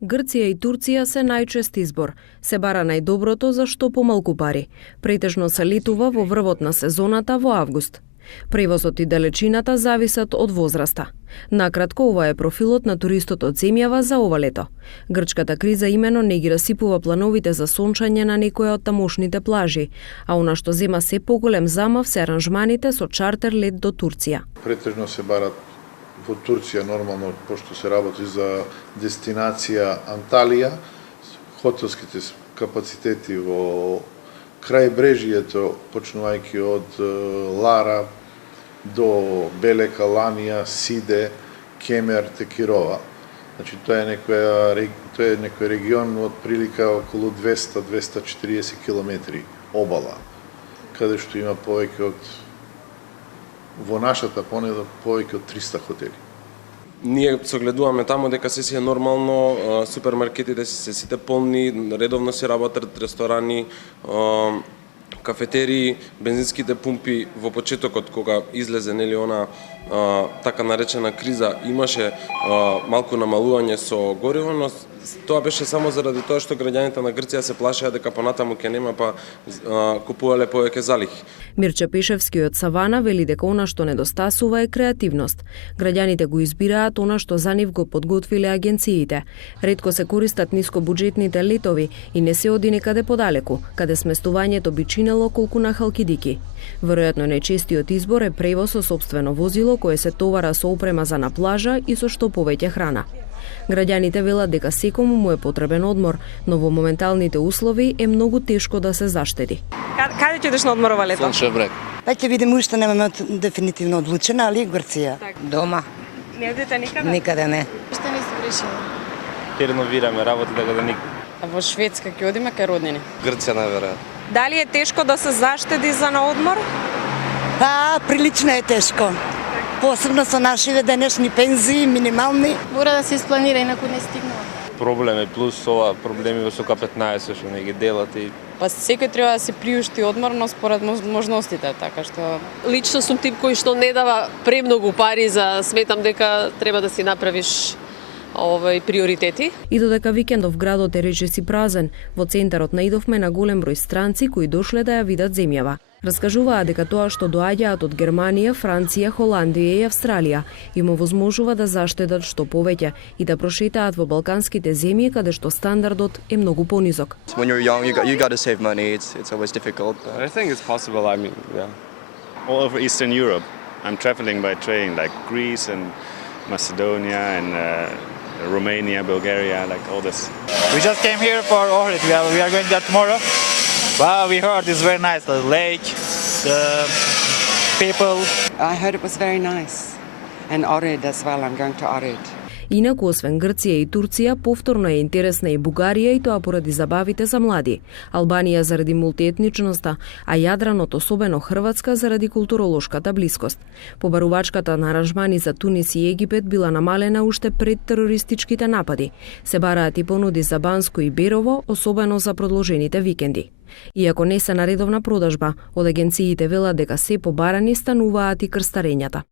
Грција и Турција се најчест избор. Се бара најдоброто за што помалку пари. Претежно се летува во врвот на сезоната во август. Превозот и далечината зависат од возраста. Накратко, ова е профилот на туристот од земјава за ова лето. Грчката криза имено не ги расипува плановите за сончање на некоја од тамошните плажи, а она што зема се поголем замав се аранжманите со чартер лет до Турција. Претежно се барат во Турција, нормално, пошто се работи за дестинација Анталија, хотелските капацитети во крајбрежјето, почнувајќи од Лара до Белека, Ланија, Сиде, Кемер, Текирова. Значи, тоа е некој регион од прилика околу 200-240 километри обала, каде што има повеќе од во нашата понеда повеќе од 300 хотели. Ние согледуваме таму дека се е нормално, супермаркетите се сите полни, редовно се работат ресторани, кафетерии, бензинските пумпи. Во почетокот кога излезе она така наречена криза, имаше малку намалување со гориво, но тоа беше само заради тоа што граѓаните на Грција се плашеа дека понатаму ќе нема, па купувале повеќе залихи. Мирче Пишевски од Савана вели дека она што недостасува е креативност. Граѓаните го избираат она што за нив го подготвиле агенциите. Ретко се користат нискобуџетните летови и не се оди некаде подалеку, каде сместувањето би чинело колку на Халкидики. Веројатно најчестиот избор е превоз со сопствено возило кое се товара со опрема за на плажа и со што повеќе храна. Граѓаните велат дека секому му е потребен одмор, но во моменталните услови е многу тешко да се заштеди. Каде ќе идеш на одмор ова лето? Сончев брег. Па ќе видиме, уште немаме дефинитивно одлучена, али Грција. Дома. Не одите никаде? Никаде не. Што не се решила? Ќе реновираме работи така да А во Шведска ќе одиме кај роднини? Грција најверојатно. Дали е тешко да се заштеди за на одмор? Па, прилично е тешко. Посебно со нашиве денешни пензии, минимални. Мора да се испланира, инаку не стигнува. Проблем е плюс ова проблеми во К15 што не ги делат и Па секој треба да се приушти одмор, но според можностите, така што лично сум тип кој што не дава премногу пари за сметам дека треба да си направиш приоритети. И додека викендов градот е речиси празен, во центарот наидовме на голем број странци кои дошле да ја видат земјава. Раскажуваа дека тоа што доаѓаат од Германија, Франција, Холандија и Австралија им овозможува да заштедат што повеќе и да прошетаат во балканските земји каде што стандардот е многу понизок. When you're young, you got to save money. It's always difficult. I think it's possible. I mean, yeah. All over Eastern Europe, I'm traveling by train, like Greece and Macedonia and Romania, Bulgaria, like all this. We just came here for Ohrid. We are going there tomorrow. Wow, we heard it's very nice. The lake, the people. I heard it was very nice. And Ohrid as well. I'm going to Ohrid. Инаку, освен Грција и Турција, повторно е интересна и Бугарија, и тоа поради забавите за млади. Албанија заради мултиетничноста, а Јадранот, особено Хрватска, заради културолошката блискост. Побарувачката на аранжмани за Тунис и Египет била намалена уште пред терористичките напади. Се бараат и понуди за Банско и Берово, особено за продолжените викенди. Иако не се на редовна продажба, од агенциите велат дека се побарани стануваат и крстарењата.